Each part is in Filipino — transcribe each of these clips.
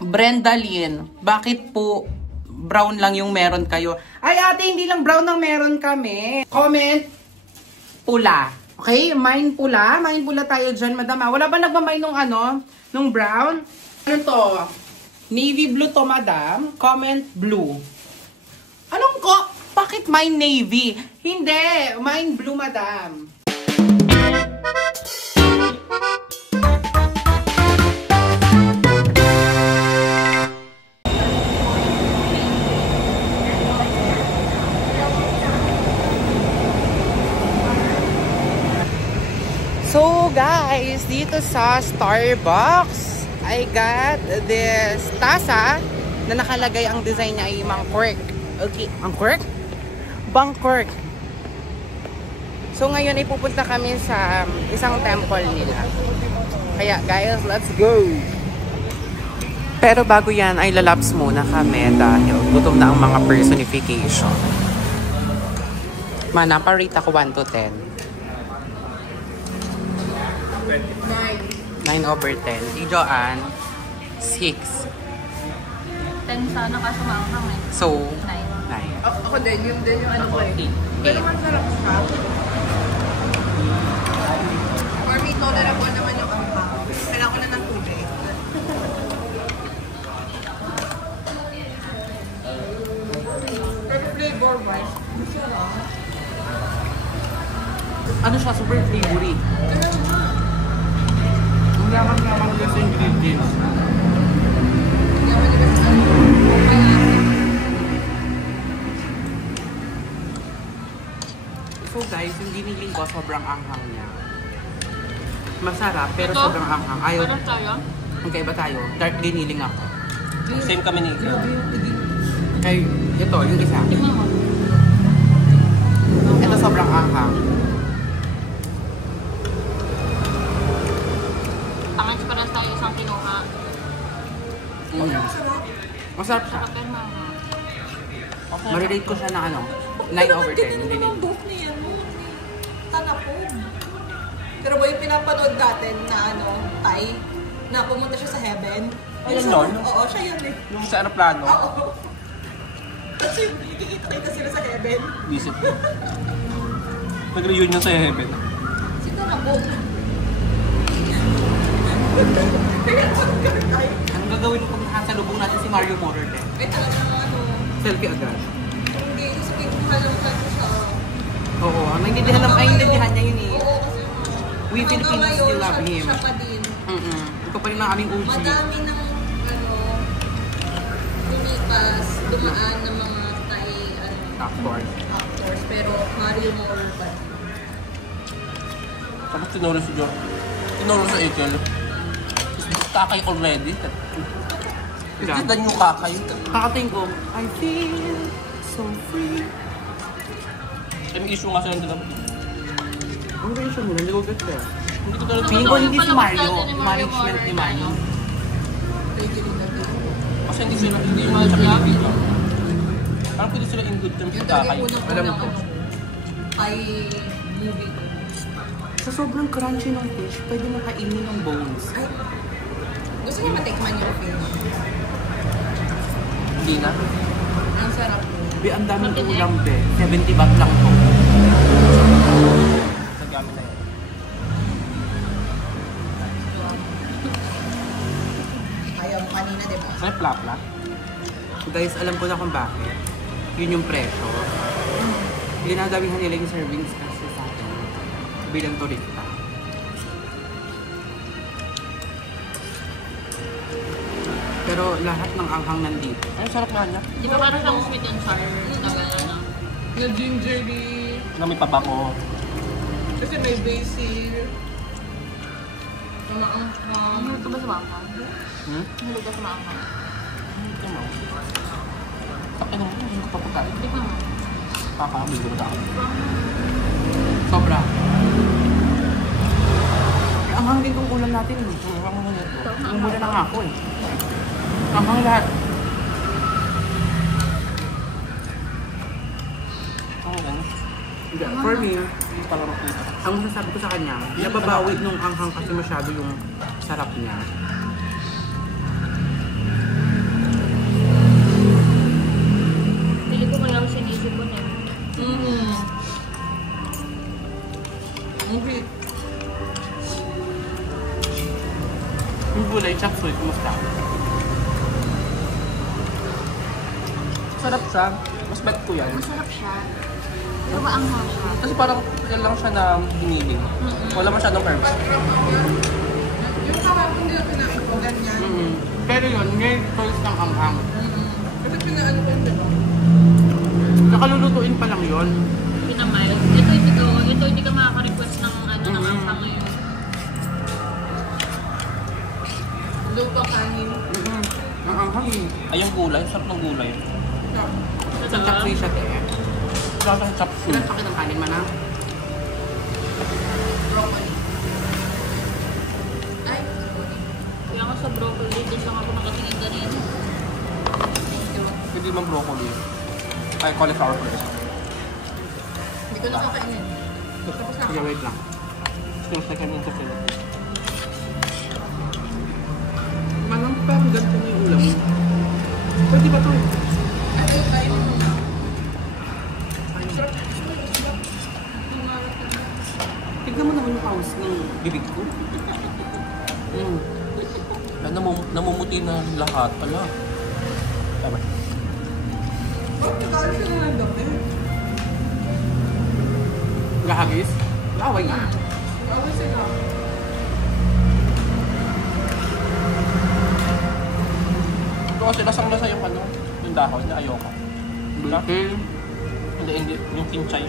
Brenda Lynn, bakit po brown lang yung meron kayo? Ay ate, hindi lang brown ang meron kami. Comment, pula. Okay, mine pula. Mine pula tayo dyan, madam. Wala ba nagmamay nung ano? Nung brown? Ano to? Navy blue to, madam. Comment, blue. Anong ko? Bakit mine navy? Hindi, mine blue, madam. So guys, dito sa Starbucks, I got this tasa na nakalagay ang design niya ay Mangkork. Okay, Mangkork? Bangkork. So ngayon ay pupunta kami sa isang temple nila. Kaya guys, let's go! Pero bago yan ay lalaps muna kami dahil gutom na ang mga personification. Mana, pa-rate ako 1 to 10. 9 over 10. Si Joanne, 6. 10 sana kaso maanghang eh. So, 9. 9. Ako din, yung ano ko eh. Pero masarap siya. For me, tolerable naman yung anghang. Kailangan ko na ng tubig. Pero flavor-wise, masarap. Ano siya? Super flavory. Ang yaman-yaman nila sa ingredients. So guys, yung giniling ko sobrang anghang niya. Masarap pero Ito? sobrang anghang. Ayaw. Parang tayo? Magkaiba tayo. Dark giniling ako. Same kami ni Ika. Kay ito, yung isa. Tingnan mo. Ito sobrang anghang. Tangan siya parang tayo isang kinuha. Masarap siya. Kapag mama. Marirate ko siya na ano, 9 over 10. Hindi Ang buhok niya, tanapog. Pero ba yung pinapanood natin na ano, Thai, na pumunta siya sa heaven? Ayun nun? Oo, siya yun eh. Yung sa aeroplano. Oo. Kasi nakikita sila sa heaven. Visit ko. Nag-reunion sa heaven. Si tanapog. Anong gagawin mo pag nakasalubong natin si Mario Morarte? Ay talaga ano, Selfie agad. hindi, isipin ko halang lang siya. Oo, naintindihan naintindihan niya yun eh. Oo, kasi We Filipinos hanggang still ngayon, love him. siya pa din. Ito pa rin ang aming OG. Madami ng ano, lumipas, dumaan ng mga Thai actors, pero Mario Moore pa din. Tapos tinuro si Jo. Tinuro sa Ikel. Kakay already. Hindi dan yung kakay. Kakating ko, I feel so free. May issue nga sila nila. Ang version nila, hindi ko get there. Hindi ko talaga. Feeling ko hindi si Mario. Natin ni Mario Management ni Mario. Kasi hindi sila, hindi yung mga sa Pilipinas. Parang pwede sila in good terms Yung sa talaga kakay. yung Alam unang ko. Thai movie ko. Sa sobrang crunchy ng fish, pwede mo kainin ng bones. Ay, gusto niyo matikman yung fish? Hindi na. Ang sarap po. Be, ang daming ulam, be. 70 baht lang to. Sa gamit na yan. Ayaw mo kanina, di ba? May plapla. Guys, alam ko na kung bakit. Yun yung presyo. Dinadabihan nila yung servings kasi sa atin. Bilang turista. Pero lahat ng anghang nandito. Ay, sarap nga niya. Di ba parang siyang sweet and sour na gano'n? Na gingerly. Na may pabako. Kasi may basil. Ang Ano ito ba sa maanghang? Ano ba sa maanghang? Ito mo. Tapos mo, hindi ko papakain. Tingnan mo. Kakakabili ko na ako. Sobra. Anghang din kung ulam natin. Ang mga nito. Umula na nga ako eh. Anghang lahat. Ang ganun. Hindi, for me, Hindi pala makita. ang masasabi ko sa kanya, nababawi nung anghang kasi masyado yung sarap niya. Sarap siya. Mas bet ko yan. Masarap siya. Pero maanghang siya. Kasi parang yan lang siya na hiniling. Wala masyadong herbs. Yung kahapon nila kinain ko, ganyan. Pero yun, may choice ng anghang. Kasi pinaano ko yun. Nakalulutuin pa lang yun. Pinamay. Ito hindi ka makaka-request ng ano ng anghang ngayon. Lupa kanin. Ang anghang eh. Ay, yung gulay. Sarap ng gulay. Sa chapsuy siya te. Sarap ng chapsuy. Ilan sakit ng kanin man ha? Broccoli. Ay, Kaya nga sa broccoli, doon lang ako nakatingin kanina. Hindi man broccoli. Ay, cauliflower first. hindi ko nakakainin. Tapos na. Sige, wait lang. Still second yung kasi. Manang parang ganito na yung ulam mo. Pwede ba ito? Ay, kainin mo na. Tignan mo naman yung paus ng bibig ko. Namumuti na lahat. Ala. Tama. Bakit nag-aaral sila ng gabi? Gahagis? Laway nga. Nag-aaral sila. Ito kasi lasang-lasa yung ano, yung dahon na ayoko. Diba? Hindi. Yung kinchay.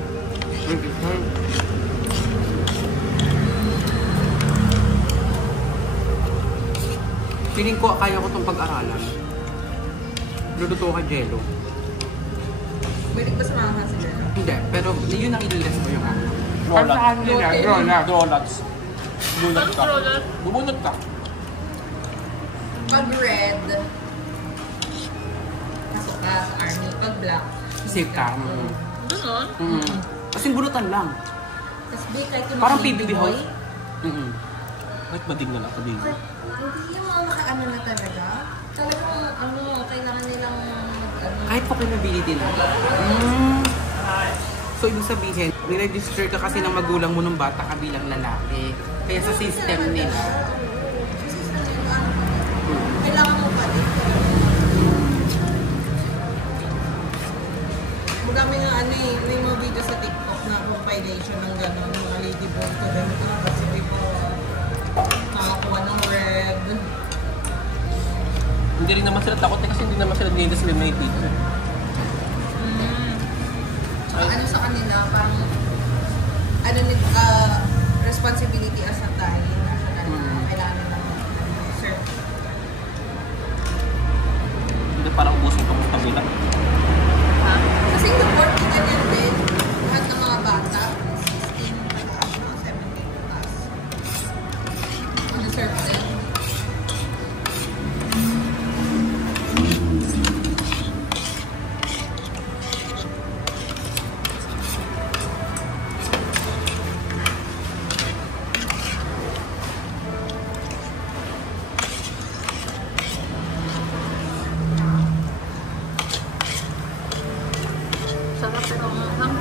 Feeling ko, kaya ko itong pag-aralan. Luluto ka jello. Pwede ba samahan si Jenna? Hindi, pero yun ang ililis ko yung ano. Roll Para sa kanila, roll-up. Donuts. Bunot ka. Donut? Bubunot ka. Pag red, pasok ka sa army. Pag black, Safe ka. Ganon? Kasing bulutan lang. tapos big kahit yung Parang mga PBB baby house. boy. Kahit bading na lang. Bading. Hindi yung mga nakaano na talaga. Talagang ano, kailangan nilang ano. Kahit po pinability na. So, ibig sabihin, niregister ka kasi ng magulang mo ng bata ka bilang lalaki. Kaya sa system nila. Kailangan mo pa din. Marami nga ano eh, may mga video sa TikTok na compilation ng gano'n, ng mga ladyboy ko rin. Kasi iba nakakuha ng red. Hindi rin naman sila takot kasi hindi naman sila discriminate dito. Ano sa kanila, parang ano responsibility as a Thai national na kailangan nilang serve. Hindi parang ubos itong kabila. Sa Singapore, ganyan din. Lahat ng mga bata, 16 pataas, 17 pataas. Ano-serve din. Sarap pero maanghang.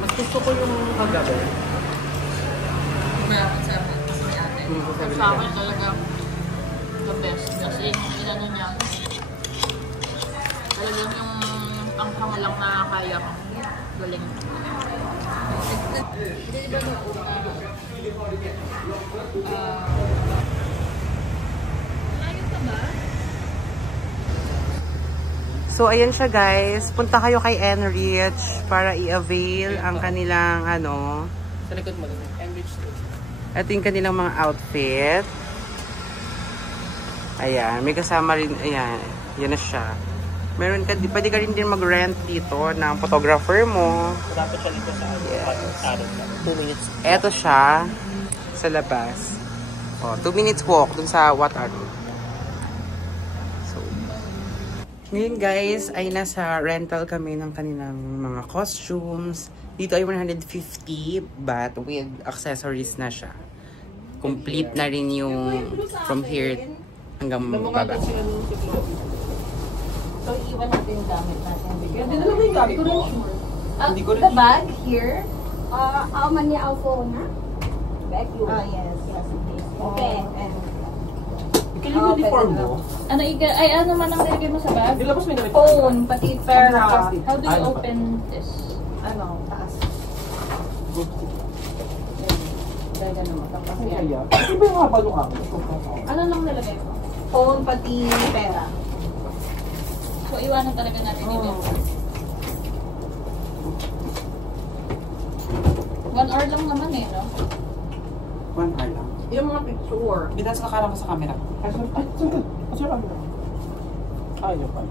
Mas gusto ko yung kagabi. Mayroon sa may ate. Sa akin talaga the best. Kasi yung inano niya, talagang yung anghang lang na kaya ko. Galing. Hindi ba nung una, malayo ka ba? So, ayan siya guys. Punta kayo kay Enrich para i-avail ang kanilang ano. Sa likod mo, Enrich. Ito yung kanilang mga outfit. Ayan. May kasama rin. Ayan. Yan na siya. Meron ka, pwede ka rin din mag-rent dito ng photographer mo. Dapat siya dito sa araw ka. 2 minutes. Eto siya sa labas. Oh, 2 minutes walk dun sa Water. So, ngayon guys, ay nasa rental kami ng kanilang mga costumes. Dito ay 150 but with accessories na siya. Complete na rin yung from here hanggang baba. So, iwan natin yung gamit natin. Hindi na lang yung gamit ko. Hindi ko rin. The bag here? How many phone, ha? Bag you. Yes, yes, it is. Okay. Yung uniform mo? Ano, ano man ang nilagay mo sa bag? Nilabas mo yung ganito? Phone, pati pera. Plastic. How do you open this? Taas. Ganun mo. Tapos Ay, yan. kaya. Ano ba yung haba nung ako? Ano lang nilagay mo? Phone, pati pera. So, iwanan talaga natin dito. 1 hour lang naman eh, no? 1 hour lang. Yung mga picture. Bidas na karang ka sa camera. Ay, sir. Ay, sir. Ay, sir. Ah, yun pala.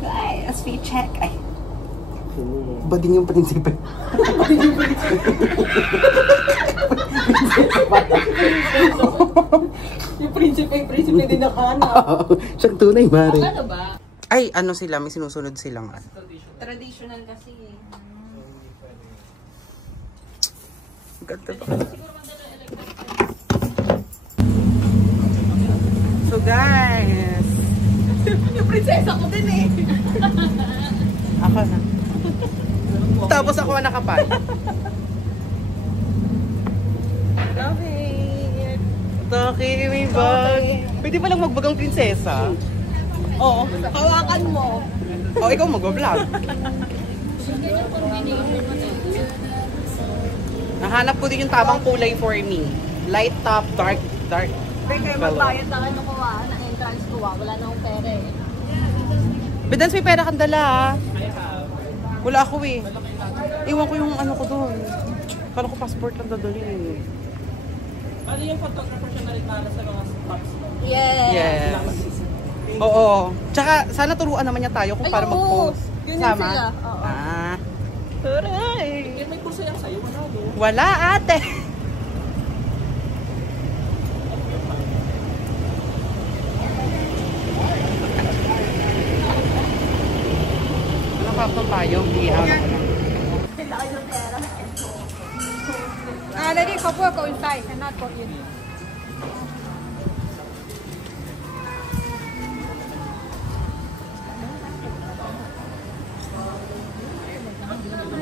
Guys, we check. Ay. Bading yung prinsipe. Yung prinsipe din nakahanap. Siyang tunay, Mare. Ano ba? Ay, ano sila? May sinusunod silang ano. Traditional kasi eh. Ganda ba? So guys, Yung prinsesa ko din eh. ako na. Tapos ako ang nakapal. Taki, may bag. Pwede palang magbagang prinsesa. Oo. Hawakan mo. O, ikaw mag-vlog. Nahanap ko din yung tamang kulay for me. Light top, dark. Kaya magbayad na ano ko na entrance ko wala na akong pera eh. Bidans, may pera kang dala ah. Wala ako eh. Iwan ko yung ano ko doon. Kala ko passport lang dadalhin eh. Ano yung photographer siya na sa mga spots? Yes. Oo. Tsaka sana turuan naman niya tayo kung para mag-post. Ganyan sila. Oo. Ah. Taray. Yung may kurso yan sa'yo, wala no? Wala ate. Ano pa pa tayo? Iyaw na ko lang. Daddy, couple go inside, cannot go in.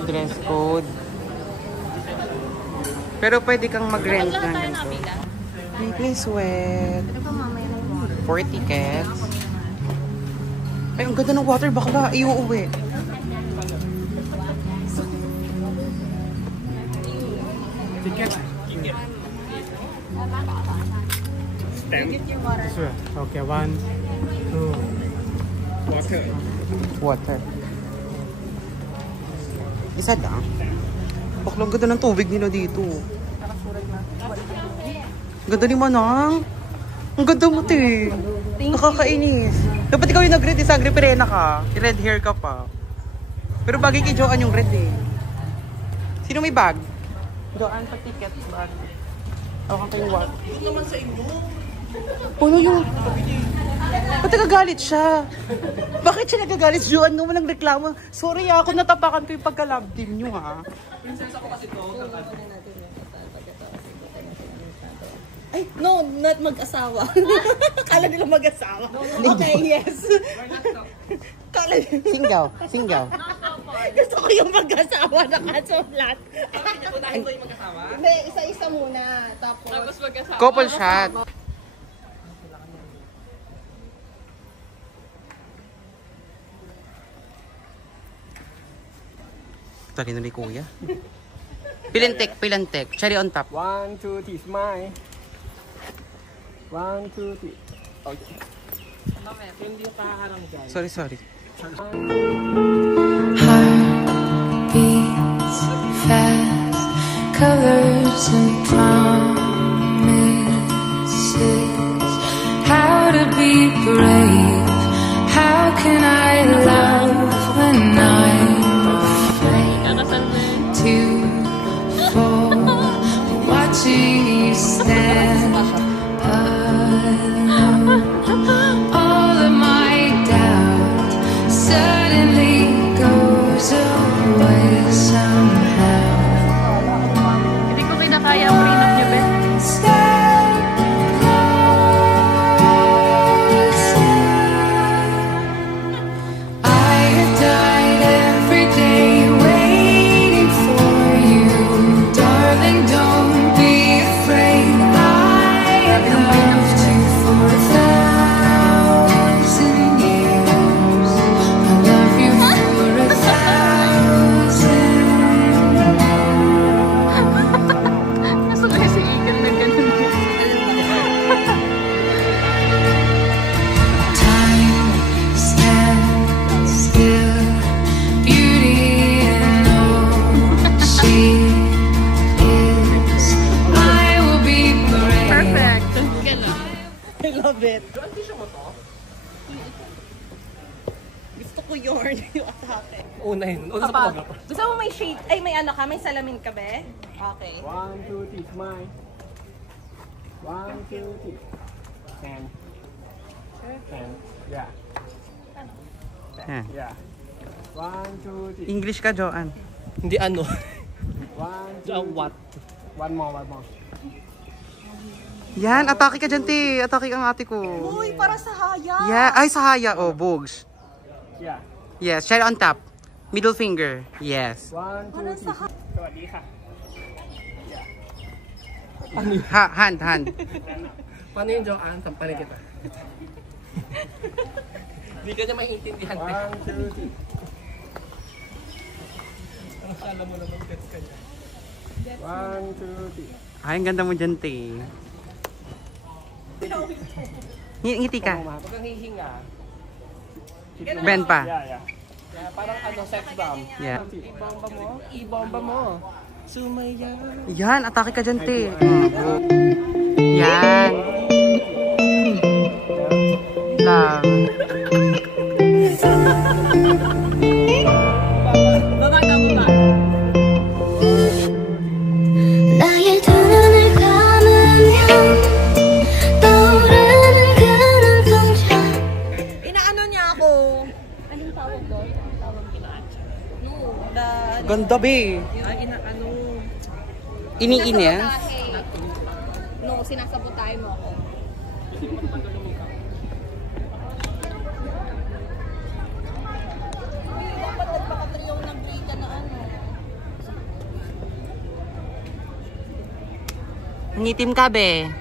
Dress code. Pero pwede kang mag-rent ng ganito. May sweat. 4 tickets. Ay, ang ganda ng water. Baka ba iuuwi? Ticket. Stamp. Sure. Okay, 1, 2. Water. Water. Isa lang. Baklang ganda ng tubig nila dito. Ganda ni Manang. Ang ganda mo, te. Nakakainis. Dapat ikaw yung nag-red, isa agripirena ka. Red hair ka pa. Pero bagay kay Joanne yung red eh. Sino may bag? Joanne pa ticket. Bag. Ako kang what? Yun naman sa inyo. Ano yun? Ba't nagagalit siya? Bakit siya nagagalit? Joanne, no, walang reklamo. Sorry ako, natapakan ko yung pagka-love team nyo ha. Prinsesa ko kasi to. Ay, no, not mag-asawa. Kala nila mag-asawa. Okay, yes. Kala nila. Singaw. Gusto ko yung mag-asawa na kasulat. Unahin ko yung mag-asawa. Hindi, isa-isa muna. Tapos mag-asawa. Couple shot. Talino ni Kuya. Pilantek. Cherry on top. 1, 2, 3, smile. 1, 2, 3. Okay. Hindi yung kakaharang dyan. Sorry. Heart beats fast, colors and promises. How to be brave? How can I love when I'm afraid to fall? Watching you stand alone. All of my doubt suddenly goes away somehow. Hindi ko kinakaya ang love it. Joanne, tissue mo to? Gusto ko yun. Yung atake. Unahin. Una sa Papa, photographer. gusto mo may shade? Ay, may ano ka? May salamin ka, be? Okay. 1, 2, 3, smile. 1, 2, 3. And. Yeah. Yeah. 1, 2, 3. English ka, Joanne. Hindi ano. 1, 2, what? One more. Yan, atake ka dyan, te. Atake ang ate ko. Uy, para sa haya. Yeah. Ay, sa haya. Oh, bugs. Yeah. Yes, share on top. Middle finger. Yes. 1, 2, 3. Sawadi ka. Hand. Paano yung Joanne? Tampanin kita. Hindi ka niya maintindihan. 1, 2, 3. Ang kala mo naman gets ka niya. 1, 2, 3. Ay, ang ganda mo dyan, te. Ngiti ka. Huwag kang hihinga. Bend pa. Yeah. Parang ano, sex bomb. Yeah. Ibomba mo. Sumaya. Yan, atake ka dyan, te. Yan. Love. 나의 두 눈을 감으면 떠오르는 그 눈동자 Inaano niya ako. Anong tawag doon? Anong tawag nila? No, the... Ganda, be. Inaano... Iniin yan. No, sinasabotahe mo ako. Dapat nagpakatriyaw ng kita na ano. Ngitim ka, be.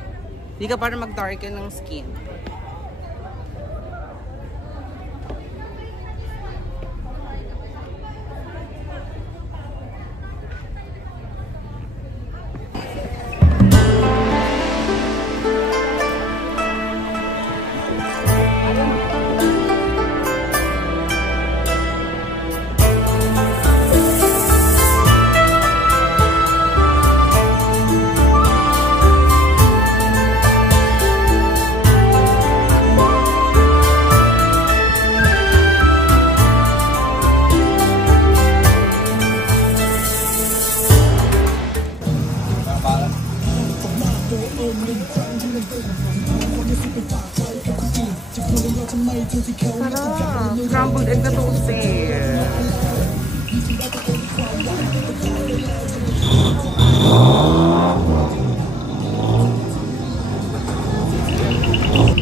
Hindi ka para mag-darken ng skin. Sarap! Scrambled egg na toasted.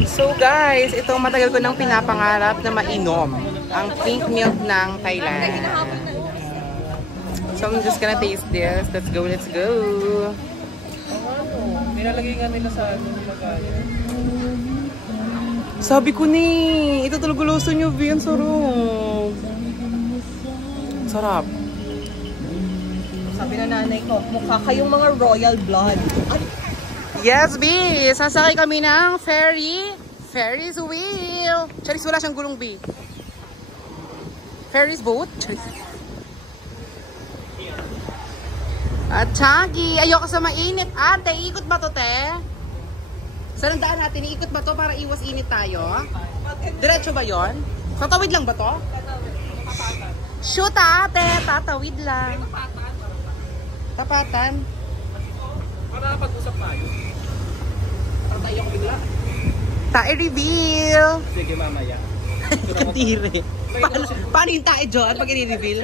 So guys, ito matagal ko nang pinapangarap na mainom ang pink milk ng Thailand. So I'm just gonna taste this. Let's go, let's go! Nilalagay nga nila sa nilagayan. Sabi ko ni, ito talaga loso nyo, B. Ang sarap. Sarap. Sabi na nanay ko, mukha kayong mga royal blood. Ay, Yes, B! Sasakay kami ng Ferris wheel. Charis, wala siyang gulong, B. Ferris boat? Charis. At Chagi, ayoko sa mainit. Ate, ikot ba to, te? Saan ang daan natin? Iikot ba to para iwas init tayo? Diretso ba yon? Tatawid lang ba to? Shoot, ate! Tatawid lang. Tapatan. Para pag-usap tayo. Para tayo ako bigla. Tae reveal! Sige, mamaya. Kadiri. Paano yung tae, John, pag i-reveal?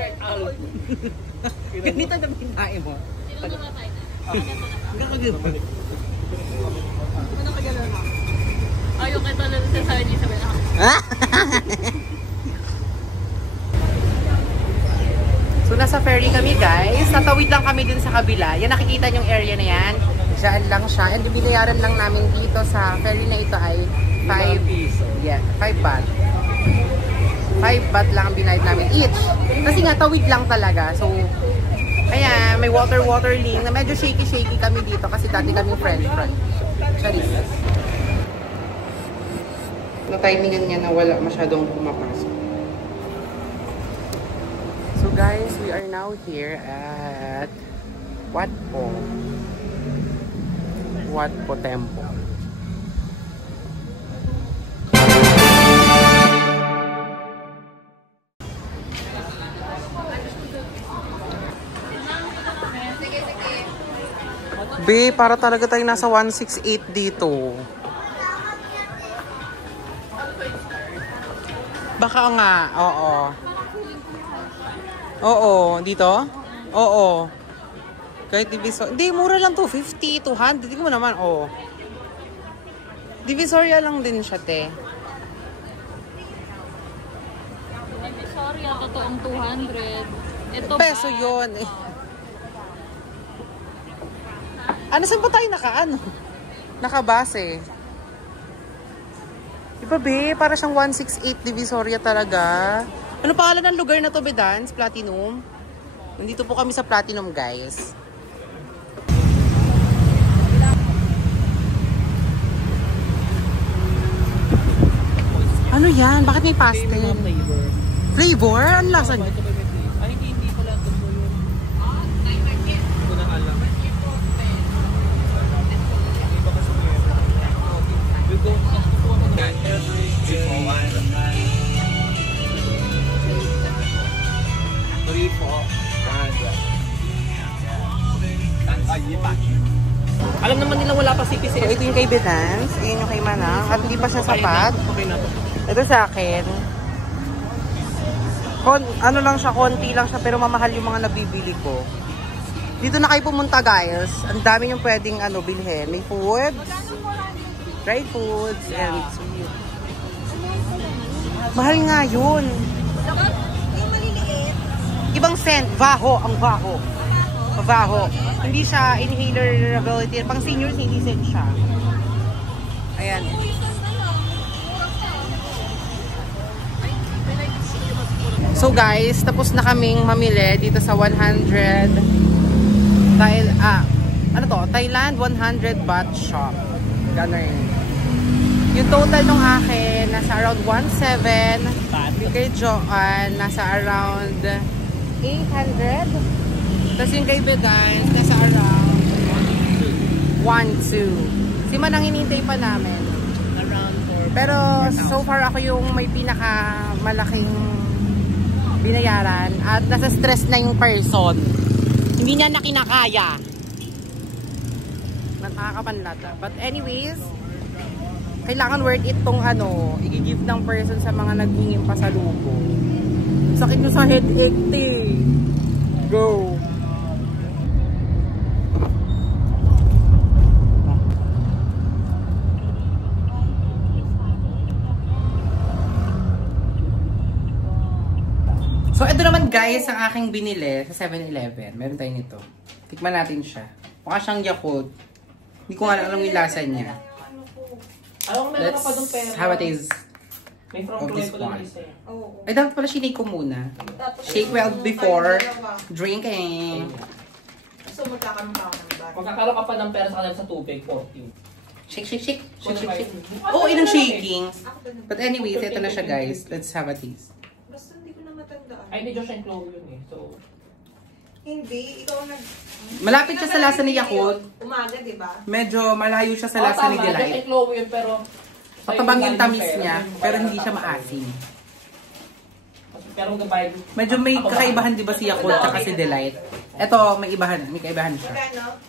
Ganito na yung tae mo. Hanggang kagano. Ayaw kayo talaga sa sarili sa mga. So, nasa ferry kami, guys. Tatawid lang kami dun sa kabila. Yan, nakikita yung area na yan. Diyan lang siya. And binayaran lang namin dito sa ferry na ito ay 5 baht. 5 baht lang ang binayad namin each. Kasi nga, tawid lang talaga. So, kaya may water link na medyo shaky kami dito kasi dati kami friend. Charis. Na-timingan niya na wala masyadong pumapasok. So guys, we are now here at Wat Po Temple. Be, para talaga tayo nasa 168 dito. Baka nga, oo. Oo, dito? Oo. Kahit Divisoria. Hindi, mura lang to. 50, 200. Hindi mo naman, oo. Divisoria lang din siya, te. Sorry, totoong 200. Ito Peso ba? yun. Ano, saan ba tayo nakabase? Diba, be? Para siyang 168 Divisoria talaga. Ano pangalan ng lugar na to, Bedans? Platinum? Nandito po kami sa Platinum, guys. Ano yan? Bakit may pastel? Flavor? Ano lasa niya? Ay, hindi pala ito po yun. Hindi ko na alam. Iba kasi yun. We go alam naman nila wala pa CPC. So, ito yung kay Bedans. Ayun yung kay Manang. At hindi pa siya sapat. Okay na to. Ito sa akin. Ano lang siya, konti lang siya, pero mamahal yung mga nabibili ko. Dito na kayo pumunta, guys. Ang dami yung pwedeng bilhin. May foods, dried foods, and sweet. Mahal nga yun. Yung maliliit. Ibang scent. Vaho. Ang vaho. Vaho. Hindi siya inhaler ability. Pang seniors, hindi scent siya. Ayan. So guys, tapos na kaming mamili dito sa 100 Thailand 100 baht shop. Ganun. Yung total nung akin nasa around 1.7. Yung kay Joanne nasa around 800. Tapos yung kay Bedans nasa around 1.2. Si Manang hinintay pa namin. Around 4. Pero so far ako yung may pinakamalaking binayaran at nasa stress na yung person. Hindi niya na kinakaya. Nakakapanlata. But anyways, kailangan worth it tong i-give ng person sa mga naghingin pa sa lupo. Sakit nyo sa headache, te. Go! So, ito naman guys, ang aking binili sa 7-Eleven. Meron tayo nito. Tikman natin siya. Mukha siyang Yakult. Hindi ko nga alam yung lasa niya. Let's have a taste of this one. Ay, dapat pala sinake ko muna. Shake well before drinking. So, magkakaroon pa ako ng bag. Magkakaroon ka pa ng pera sa kanila sa tubig, 40. Shake, shake, shake. Shake, shake, shake. Oh, inang shaking. But anyways, ito na siya guys. Let's have a taste. Basta hindi ko na matandaan. Ay, hindi Josh and Chloe yun eh. So, Hindi, ikaw nag... Malapit siya sa lasa ni Yakult. Umaga, di ba? Medyo malayo siya sa lasa ni Josh and Delight. Chloe yun, pero... Patabang yung tamis niya, pero hindi siya maasim. Pero gabay. Medyo may kakaibahan di ba si Yakult at si Delight. Ito, may kaibahan siya. Magkano?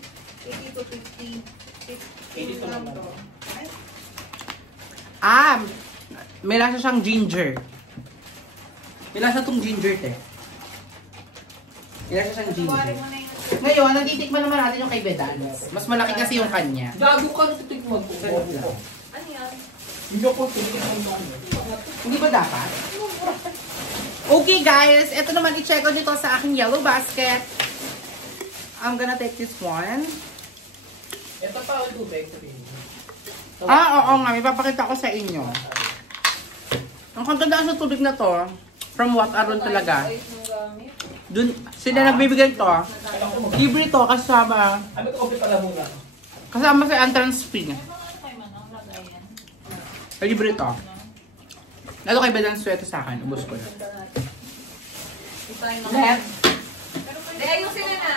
80 to 50. 82 lang naman. to. Ah! May lasa siyang ginger. May lasa tong ginger, te. May lasa siyang ginger. Ngayon, natitikman naman natin yung kay Bedans. Mas malaki kasi yung kanya. Gago ka na titigman ko. Ano yan? Hindi ko titigman ko. Hindi ba dapat? Okay guys, ito naman i-check out nito sa aking yellow basket. I'm gonna take this one. Ito pa ang tubig sa pinili. Oo nga, may papakita ko sa inyo. Ang kagandaan sa tubig na to, from what aron talaga. Dun, sila nagbibigay to. Libre to kasama. Ano ito kopit pala muna? Kasama sa entrance fee. Libre to. Lalo kay Bedans ito sa akin, ubos ko na. Left. Hindi, ayusin na na.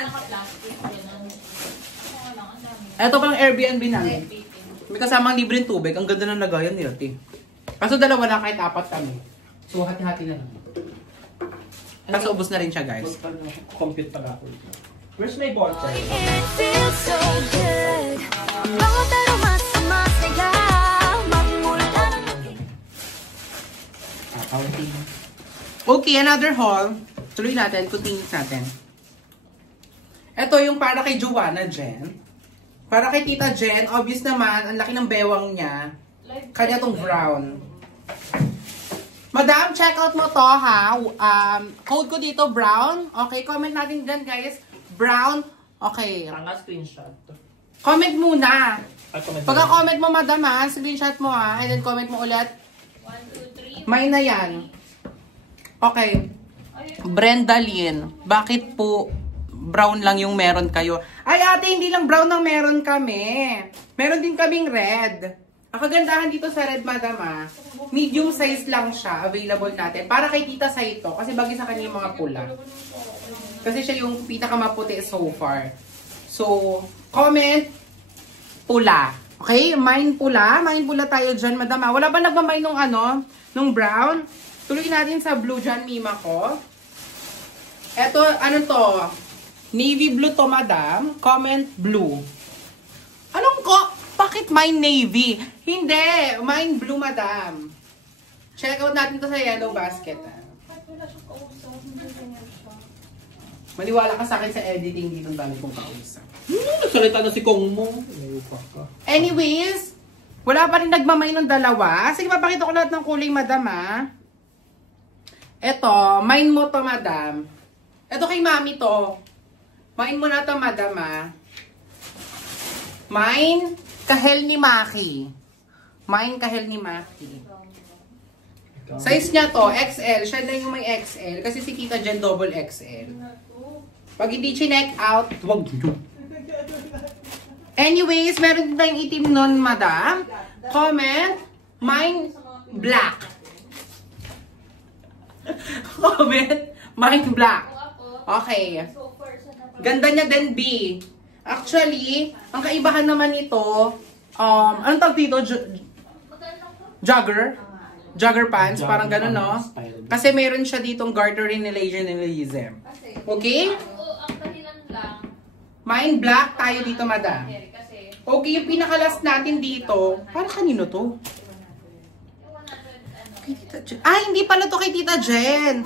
Ito palang Airbnb namin. May kasamang libreng tubig. Ang ganda ng lagayan nila, te. Kaso dalawa na kahit apat kami. So, hati-hati na lang. Kaso ubos na rin siya, guys. Compute pala ako. Where's my bottle? It feels so good. Bawat aroma sumasaya. Magmula ng Okay, another haul. Tuloy natin, continuous natin. Ito yung para kay Joanna Jen. Para kay Tita Jen, obvious naman, ang laki ng bewang niya. Kanya tong brown. Madam, check out mo to ha. Code ko dito, brown. Okay, comment natin dyan guys. Brown. Okay. Tanga screenshot. Comment muna. Comment Pagka-comment mo, madam ha, screenshot mo ha. And then comment mo ulit. 1, 2, 3. May na yan. Okay. Brenda Lynn, bakit po brown lang yung meron kayo? Ay ate, hindi lang brown ang meron kami. Meron din kaming red. Ang kagandahan dito sa red, madam medium size lang siya available natin. Para kay tita sa ito. Kasi bagay sa kanya yung mga pula. Kasi siya yung pinakamaputi so far. So, comment pula. Okay? Mine pula. Mine pula tayo dyan, madam Wala ba nagmamay nung nung brown? Tuloy natin sa blue dyan, mima ko. Eto, ano to? Navy blue to, madam. Comment blue. Anong ko? Bakit mine navy? Hindi. Mine blue, madam. Check out natin to sa yellow basket. Maniwala ka sa akin sa editing dito. Ang dami kong kausap. Nasalita na si Kong mo. Anyways, wala pa rin nagmamay ng dalawa. Sige, mapakita ko lahat ng kulay, madam Eto, mine mo to, madam. Eto kay mami to. Mine mo na to, madam Mine, kahel ni Maki. Mine, kahel ni Maki. Size niya to, XL. Siya na yung may XL. Kasi si Tita Jen, double XL. Pag hindi chinek out, wag nyo. Anyways, meron din tayong itim nun, madam. Comment, mine, black. Comment, mine, black. Okay. Ganda niya din, B. Actually, ang kaibahan naman nito, anong tawag dito? Jogger? Jogger pants, parang ganun, no? Kasi meron siya ditong gartering legionalism. Okay? Ang dahilan lang. Mine black tayo dito, madam. Okay, yung pinakalas natin dito, para kanino to? Ay, hindi pala to kay Tita Jen.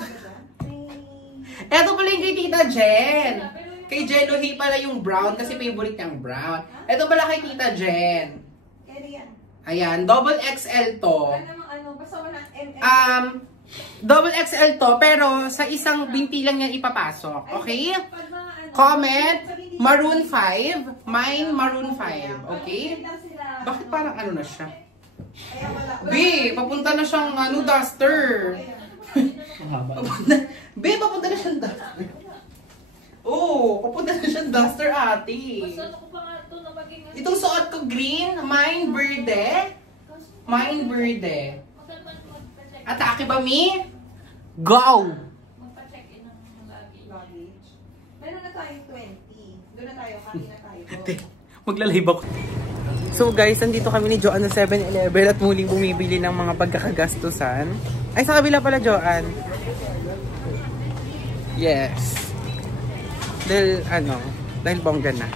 Eto pala yung kay Tita Jen. Kay Jelohi pala yung brown kasi favorite niyang brown. Eto pala kay Tita Jen. Ayan, double XL to. Double XL to, pero sa isang binti lang yan ipapasok. Okay? Comment, maroon 5. Mine, maroon 5. Okay? Bakit parang ano na siya? B, papunta na siyang duster. B, papunta na siyang duster. Oh, papunta na siyang duster, ate. Itong suot ko green, mine verde. Mine verde. Atake ba, mi? Go! Magpa-check-in ng Luggage. Meron na tayong 20. Doon na tayo, kanina tayo. Maglalive ako. So guys, nandito kami ni Joanne sa 7-Eleven at muling bumibili ng mga pagkakagastusan. Ay, sa kabila pala, Joanne. Yes. Dahil bongga na.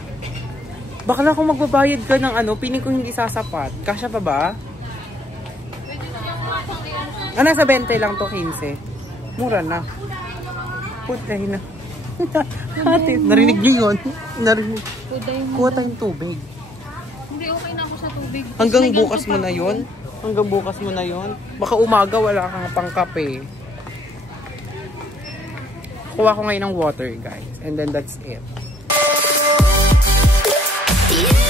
Bakla kung magbabayad ka ng piling ko hindi sasapat. Kasya pa ba? Nasa 20 lang to, 15. Mura na. Putay na. Ate, narinig niyo yun? Narinig. Kuha tayong tubig. Hindi, okay na ako sa tubig. Hanggang bukas mo na yun? Hanggang bukas mo na yun? Baka umaga wala kang pangkape. Kuha ko ngayon ng water, guys. And then that's it. Yeah.